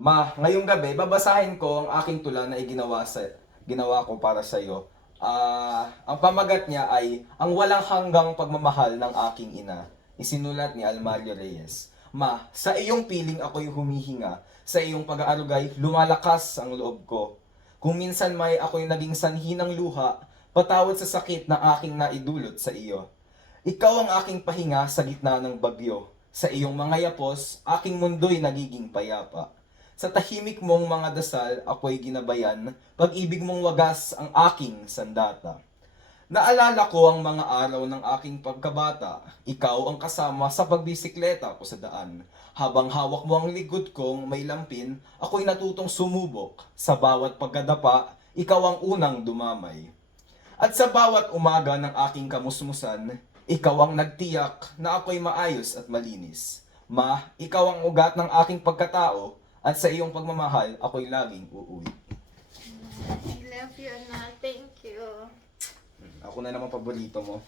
Ma, ngayong gabi, babasahin ko ang aking tula na ginawa ko para sa iyo. Ang pamagat niya ay Ang Walang Hanggang Pagmamahal ng Aking Ina. Isinulat ni Almario Reyes. Ma, sa iyong piling ako'y humihinga. Sa iyong pag-aarugay, lumalakas ang loob ko. Kung minsan may ako'y naging sanhi ng luha, patawad sa sakit na aking naidulot sa iyo. Ikaw ang aking pahinga sa gitna ng bagyo. Sa iyong mga yapos, aking mundo'y nagiging payapa. Sa tahimik mong mga dasal, ako'y ginabayan, pag-ibig mong wagas ang aking sandata. Naalala ko ang mga araw ng aking pagkabata, ikaw ang kasama sa pagbisikleta ko sa daan. Habang hawak mo ang likod kong may lampin, ako'y natutong sumubok. Sa bawat pagkadapa, ikaw ang unang dumamay. At sa bawat umaga ng aking kamusmusan, ikaw ang nagtiyak na ako'y maayos at malinis. Ma, ikaw ang ugat ng aking pagkatao, at sa iyong pagmamahal, ako'y laging uuwi. I love you, anak. Thank you. Ako na naman paborito mo.